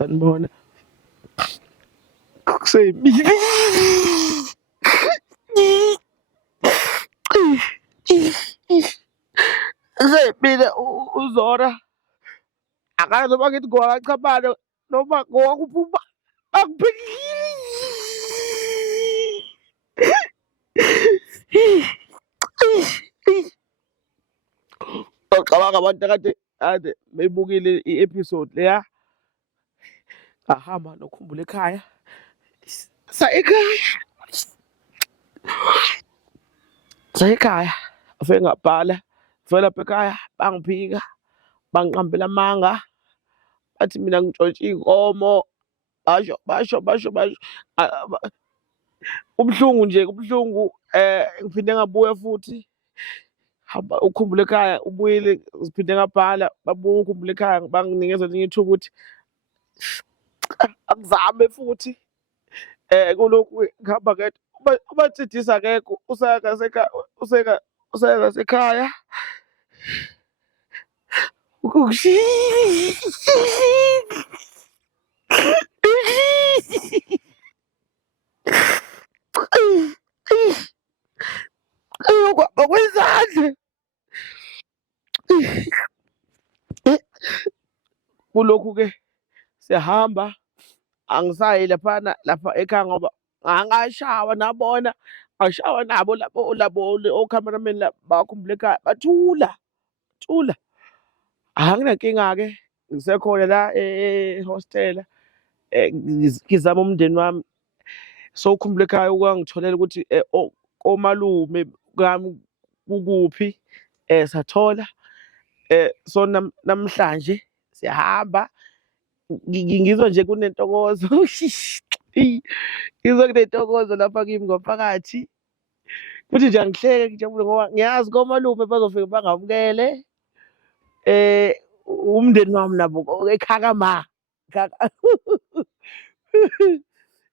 sanibona kuseyimini kuseyimini uZora akazi noma ngithi ngowakachabana noma ngowakuphuma Ngicabanga abantu kade beyibukile i-episode leya ngahamba nokhumbula ekhaya sayekhaya afike ngabhala fike lapha ekhaya bangiphika bangiqambela amanga bathi mina ngitshontshe iy'nkomo basho kubuhlungu nje kubuhlungu ngiphinde ngabuya futhi hamba ukhumbula ekhaya ubuyile siphinde ngabhala babuye ukhumbula ekhaya banginikeza elinye ithuba ukuthi akuzame futhi kulokhu ngihamba ngedwa uMatshidisa akekho usekasekhaya kwezandla kulokhu-ke siyahamba angisayi lapha ekhaya ngoba ngashawa nabona ngashawa nabo labo o-cameraman bakhumbula ekhaya bathula anginankinga-ke ngisekhona la ehostela ngizama umndeni wami sowukhumbula ekhaya ukwangitholela ukuthi omalume kami kukuphi sathola so namhlanje siyahamba ngizwa nje kunentokozo ngizwa kunentokozo lapha kimi ngaphakathi futhi nje angihleke ngijabule ngoba ngiyazi komalume bazofike bangamukele umndeni wami nabo ekhakama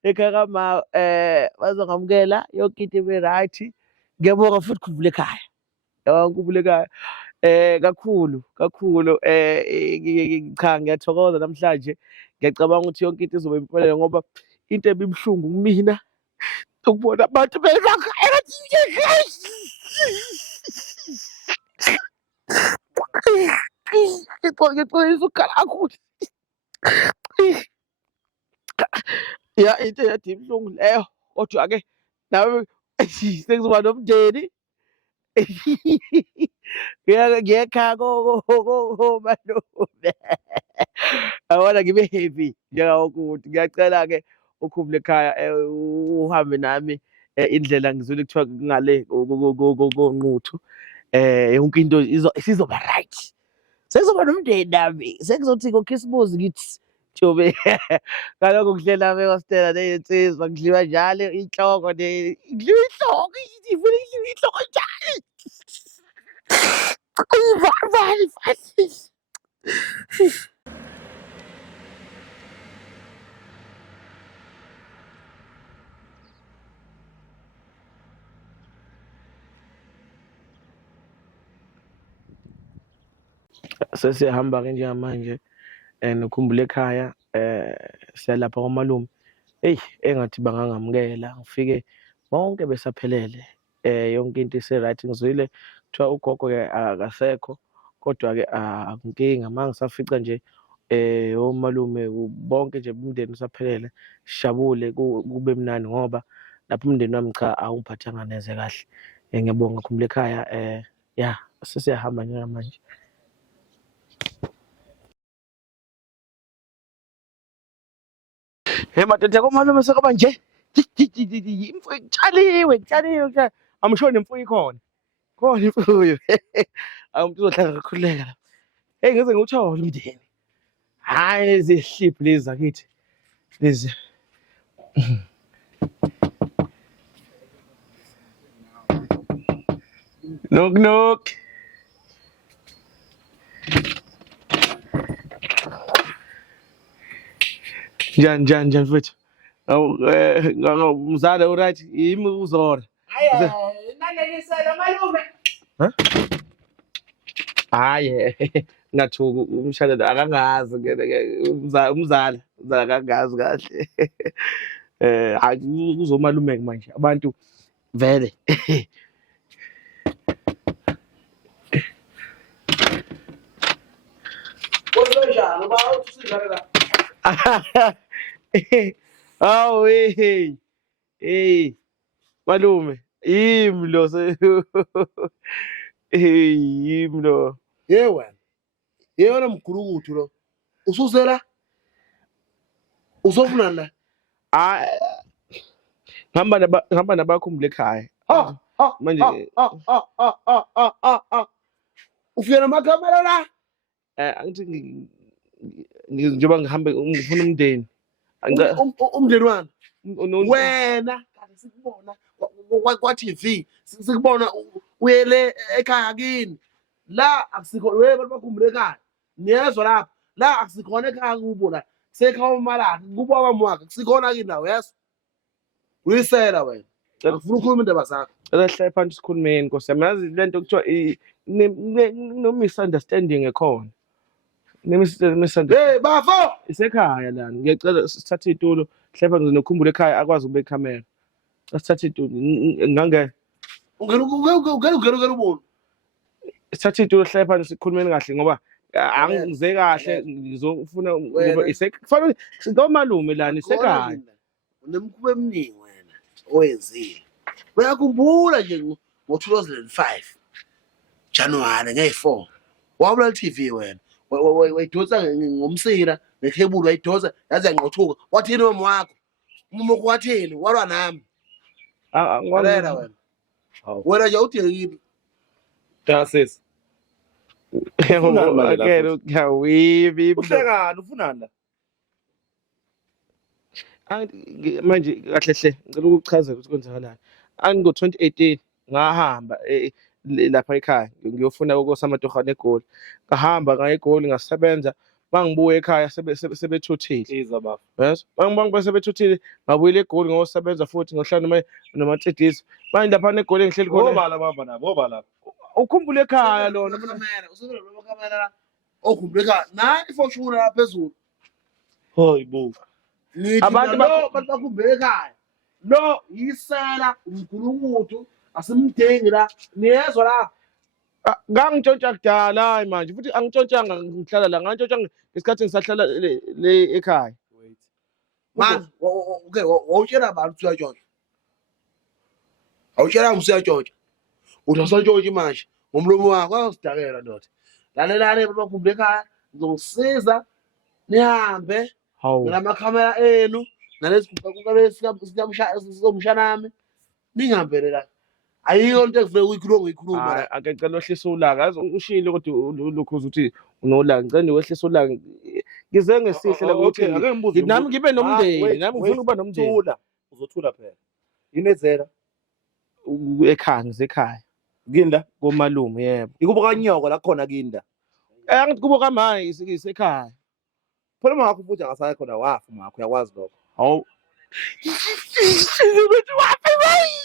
ekhakama bazongamukela yonke into ibe-right. Ngiyabonga futhi khumbula ekhaya ngikhumbula ekhaya kakhulu cha ngiyathokoza namhlanje ngiyacabanga ukuthi yonke into izoba impumelelo ngoba into ebibuhlungu kumina ukubona abantu bemakhaya ngixolisa ukukhala kakhulu ya into eyade ibuhlungu leyo kodwa-ke nawe sekuzoba nomndeni ngiyekhaya komalume yabona ngibe happy njengawonke umuntu. Ngiyacela-ke ukhumbule ekhaya uhambe nami indlela ngizwile kuthiwa ngale koNquthu yonke into isizoba right. Sekuzoba nomndeni nami sekuzothi ngokhisimusi ngithi Jobe ngalokho ngidlela nami ehostela ney'nsizwa ngidliwa njalo inhloko ngidliwa inhloko ngivele ngidliwa inhloko njalo sesiyahamba-ke njengamanje nokhumbula ekhaya siyalapha kwamalume eyi engathi bangangamukela ngifike bonke besaphelele yonke into ise-right. Ngizwile kuthiwa ugogo-ke akasekho kodwa-ke akunkinga uma ngisafica nje omalume bonke nje umndeni usaphelele sijabule kube mnandi ngoba lapho umndeni wami cha awungiphathanga neze kahle. Ngiyabonga khumbula ekhaya ya sesiyahamba njengamanje. Hey madoda komalume sekaba nje ngitshaliwe amshoni imfuyo khona imfuyo umuntu uzohlala ngakhululeka lapha. Hey ngize ngiwuthole umndeni hhayi lezi hliphi lezi zakithi lezi knock njani mfethu mzala uright yimi uZora nalelisela malume Hhayi ngathuka umshadela akangazi umzala akangazi kahle. Hhayi uzomalume-ke manje abantu vele. Kunjani uba usizakala la? Hawu hey malume yimi lo yimi lo. Wena yena mgulukudu lo ususela usofuna la Hayi ngihamba nabakhumbula ekhaya manje. Ufika namakhamera la Angithi njengoba ngifuna umndeni umndeni wami wena kanti sikubona kwa-TV sikubona uyele ekhaya kini la akusikho bantu bakhumbula ekhaya niyezwa lapha la akusikhona ekhaya kubo la sekhaya umalakhe kubo abamwakhe kusikhona kini la yeso uyisela wena akufuna ukukhuluma indaba zakho hlale phansi sikhulumeni Nkosi yami. Yazi lento kuthiwa no-misunderstanding ekhona. hey bafo Isekhaya lana ngiyacela sithathe iy'tulo hlale phansi nokhumbula ekhaya akwazi ukube ikhamera. Sithathe iy'tulo ngangeke ungena ubona sithathe iy'tulo hlale phansi sikhulumeni kahle ngoba angize kahle ngizofuna ngoba kufanele ngomalume lana isekhaya. Unemkhuba eminingi wena owenzile uyakhumbula nje ngo-2005 January ngeyi-4 wabula TV wena wayidonsa ngomsila nekhebulu wayidonsa yaze yanqothuka wathini mama wakho umama wathini walwa nami lalela wena wena nje udingekile Dasisi. Akelo ngiyawimi Uhlekani ufunani la? manje kahle hle ngicela ukuchaza ukuthi kwenzakalani. Ngo-2018 ngahamba lapha ekhaya ngiyofuna kosamatohane eGoli. Ngahamba ngaya eGoli ngasebenza mangibuya ekhaya sebethuthile. Iza baba. Yes, bangibe sebethuthile ngabuyela eGoli ngosebenza futhi ngohlala noMatsediso. Manje lapha eGoli engihleli khona. Obala baba nabo, obala. Ukhumbula ekhaya lona usebenzela lo kamera okhumbula ekhaya nani ifoshuna la phezulu Hoyi bo. abantu bakhumbula ekhaya lo yisela umgulukudu asimdingi la niyezwa la ngangitshontsha kudala hayi manje futhi angitshontshanga ngihlala la ngantshontsha ngesikhathi ngisahlala le ekhaya. Wait. manje okay wawutshela abantu ukuthi uyatshontsha awutshela ukuthi uyatshontsha uthi awusatshontsha manje ngomlomo wakho awusidakela ndoda lalelani bakhumbula ekhaya ngizongisiza nihambe nginamakhamera enu nalesizomshanami ningihambele la ayikho into ekufanele uyikhuluma la ake ngicela wehlise ulaka yazi ushilo kodwa ulokhuza ukuthi unolaka ngicela nje wehlise ulaka ngize ngesihle la ukuthi ake ngibuze nami ngibe nomndeni nami ngifuna ukuba nomndeni. Uzothula phela. Yinezela. Ekhaya ngizekhaya Kinda. komalume yebo. Ikubo kanyoko la khona kinda. Angithi kubo kamayi isekhaya. Phela makho futhi akasaye khona wafa makho uyakwazi lokho. Hawu ukuthi wapi bayi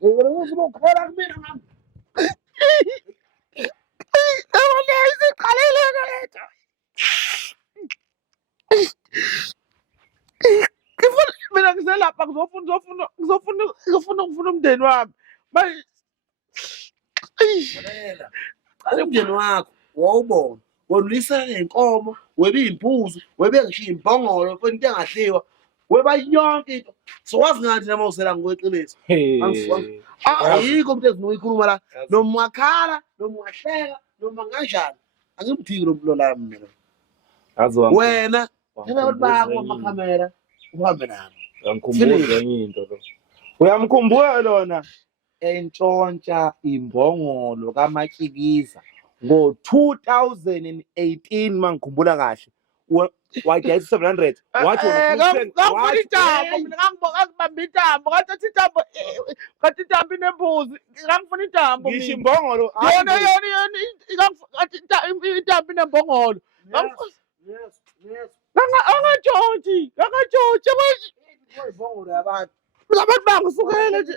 ukukhola kumina mama mina ngizelapha ngizofuna umndeni wami manje. umndeni wakho wawubona wena ulisela ngenkomo webe iy'mbuzi webe ngisho imbongolo mfana into engadliwa weba yonke into sowazi ngathi nama usela ngokweqiniso ayikho umuntu ezinoyikhuluma la noma wakhala noma wahleka noma kanjani angimdiki lo mlo la mina wena abantu bakho amakhamera uhambe nabo Ngiyamkhumbuza enye into lo. Uyamkhumbula lona entshontsha imbongolo kaMatsikiza ngo-2018 mangikhumbula kahle. Wayidayisa 700 wathi ngangifuna itambo mina ngangibamba itambo ngathatha itambo ngathi itambo inembuzi ngangifuna itambo ngisho imbongolo yona itambo inembongolo angatshontshi ibhongolo yabantu abantu bangisukele nje.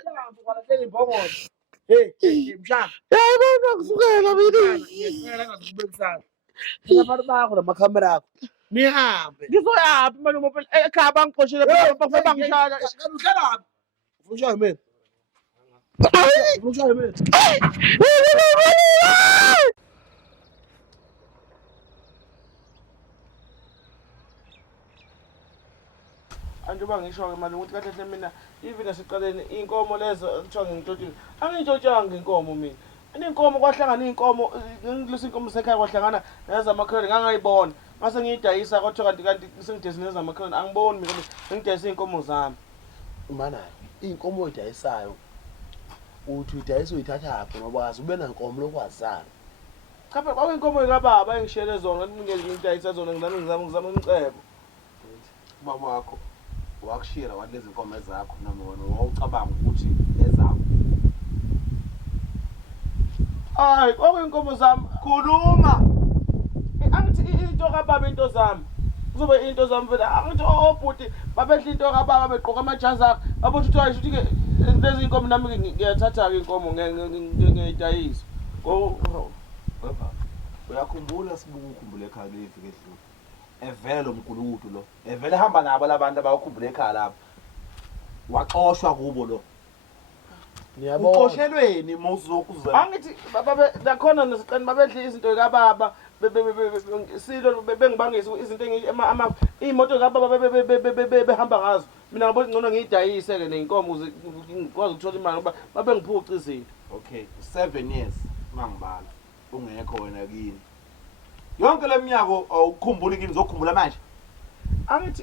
Hey, mshana. Hayi kodwa kusukela mina. Ngiyacela ngazikubekisana. Abantu bakho namakhamera akho. Nihambe. Ngizoyaphi malume phela ekhaya bangixoshile phela bafuna bangishaya. Kanti uhlalaphi? Ufuna ukushaya mina? Hayi. Ufuna ukushaya mina? Anjengoba ngisho-ke manje ukuthi kahle hle mina even nasekuqaleni iy'nkomo lezo kuthiwa ngingitshotshile angiy'ntshotshanga inkomo mina inkomo kwahlangana iy'nkomo ngilisa iy'nkomo sekhaya kwahlangana nezamakhelwane ngangayibona ngase ngiyidayisa kwathiwa kanti sengidayisa nezamakhelwane angiboni mina ngidayisa iy'nkomo zami. Umanayo, iy'nkomo oyidayisayo uthi uyidayisa uyithathaphi ngoba kazi ube nankomo lokwazisayo. Cha phela kwakuyinkomo yikababa engishiyele zona ngidayisa zona ngizama umcebo. Ubaba wakho wakushira walezi inkomo zakho noma wena wawucabanga ukuthi ezakho. Hayi kwakuyinkomo zami. Khuluma. Angithi into kababa into zami kuzobe into zami phela angithi obhuti babedla into kababa begqoka amajazi akhe abathi uthi ayisho ukuthi lezi inkomo nami ngiyathatha-ke inkomo ngiyidayisa. Baba, uyakhumbula sibuka ukukhumbula ekhaya leviki edlule. Evele lo mgulukudu lo. Evele hamba nabo labantu abakhumbula ekhaya lapha. Waxoshwa kubo lo. Niyabona. Uxoshelweni mawuzokuza. Angithi nakhona nesiqani babedla izinto kababa silo bengibangisa izinto iy'moto kababa behamba ngazo mina ngabona ngcono ngiyidayise-ke ney'nkomo ukuze ngikwazi ukuthola imali ngoba babengiphuca izinto. Okay, 7 years mangibala. Ungekho wena kini. Yonke leminyaka awukhumbuli kini uzokhumbula manje. Angithi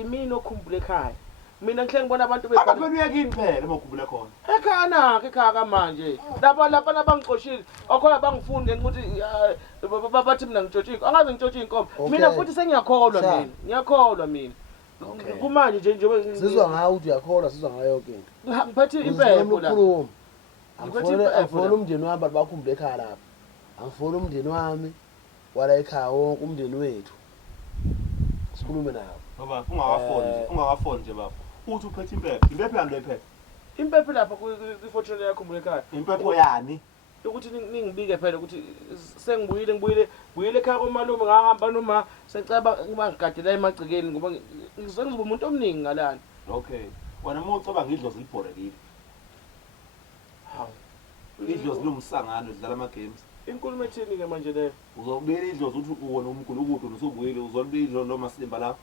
imini okhumbula ekhaya mina ngihle ngibona abantu Akaphela uyakini phela mawukhumbula khona. ekhaya nakho ekhaya kamanje lapha bangixoshile okhona bangifuni ukuthi bathi mina ngitshotshile angaze ngitshotshile inkomo mina futhi sengiyakholwa mina kumanje nje Sizwa ngayo ukuthi uyakholwa sizwa ngayo yonke into. ngiphethe impepho la Angifuni umndeni wami bakhumbule ekhaya lapha. Angifuni umndeni wami wala ekhaya wonke umndeni wethu. Sikhulume nawo. Baba, ungawafoni nje baba. Uthi uphethe impepho. Impepho yami lephethe. impepho lapha kwifortune yakho ekhaya Impepho yani? ukuthi ningibike phela ukuthi ngibuyile ekhaya komalume ngahamba noma seceba kuba ngigadela emagcikeni ngoba ngizoba umuntu omningi ngalana. Okay. Wena mawucabanga idlozi libhorekile. Hawu. Idlozi lomsangano lidlala ama games. Inkulumo ethini ke manje leyo? Uzobuyela idlozi uthi uwona umgulukudu usubuyile uzolibila idlozi lo masimba lapho.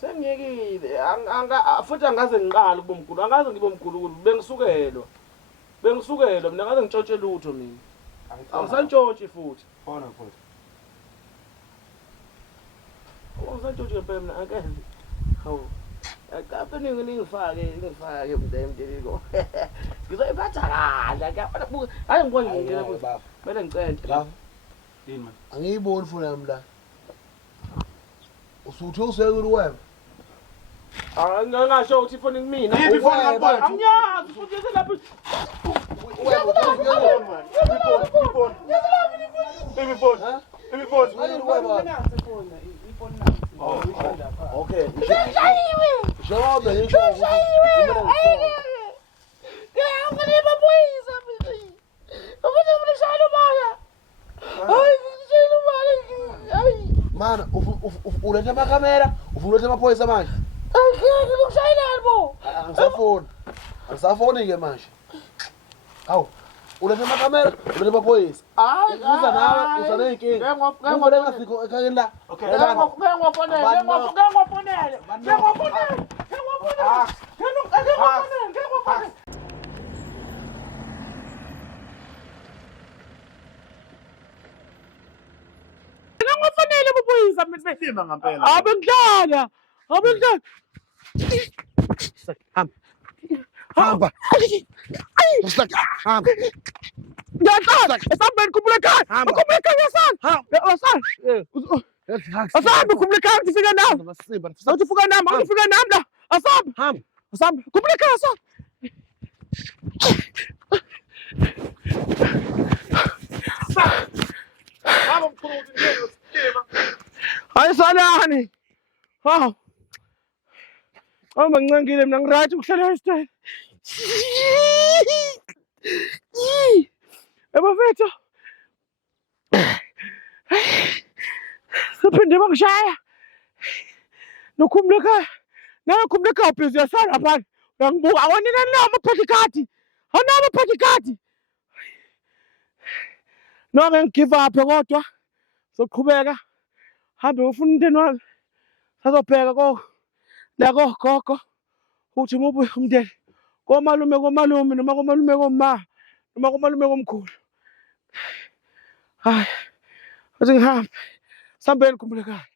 Sengiyekile futhi angaze ngiqala ukuba umkhulu angaze ngibe umkhulu bengisukelwa mina angaze ngitshontshe lutho mina angisantshontshe futhi Khona futhi. angisantshontshe ngempela mina angeke hawu akaphe ningifake emndeniko ngizoyiphatha kahle akapha hayi ngibona ngingena futhi kumele ngicente La. Yini manje? Angiyiboni funa yami la. Usuthi usekule wena. Ngingasho ukuthi ifoni kumina. Yiphi ifoni kaMfowethu? Angiyazi futhi lapho. Okay. Njengoba ngisho ukuthi mana ulethe amakamera ufuna ulethe amaphoyisa manje angisafoni ke manje awu ulethe amakamera ulethe amaphoyisa uza nawe uza ney'nkinga ungole ngasikho ekhayeni la Ngifanele buphoyisa mina. Sima ngempela. Abengidlala. hamba hamba Ngiyaqala. Esambeni khumbula ekhaya. Khumbula ekhaya Asamba khumbula ekhaya ngifika nami. Awuthi ufika nami, la. Asamba. Khumbula ekhaya asamba. Hayi salani. Hawu. Uma ngincengile mina ngirathi ukuhlala esiteni. Bafethu sephinde bangishaya nokhumula ekhaya nakhumula ekhaya ubhizi yasala phana uyangibuka awonina nawo ama-bodyguard awunawo ama-bodyguard nonke ngigive up kodwa soqhubeka hambe ufuna umndeni wami sazobheka la kogogo ukuthi umuphi umndeni komalume noma komalume komma noma komalume komkhulu hayi athi ngihambe sihambeni khumbula ekhaya.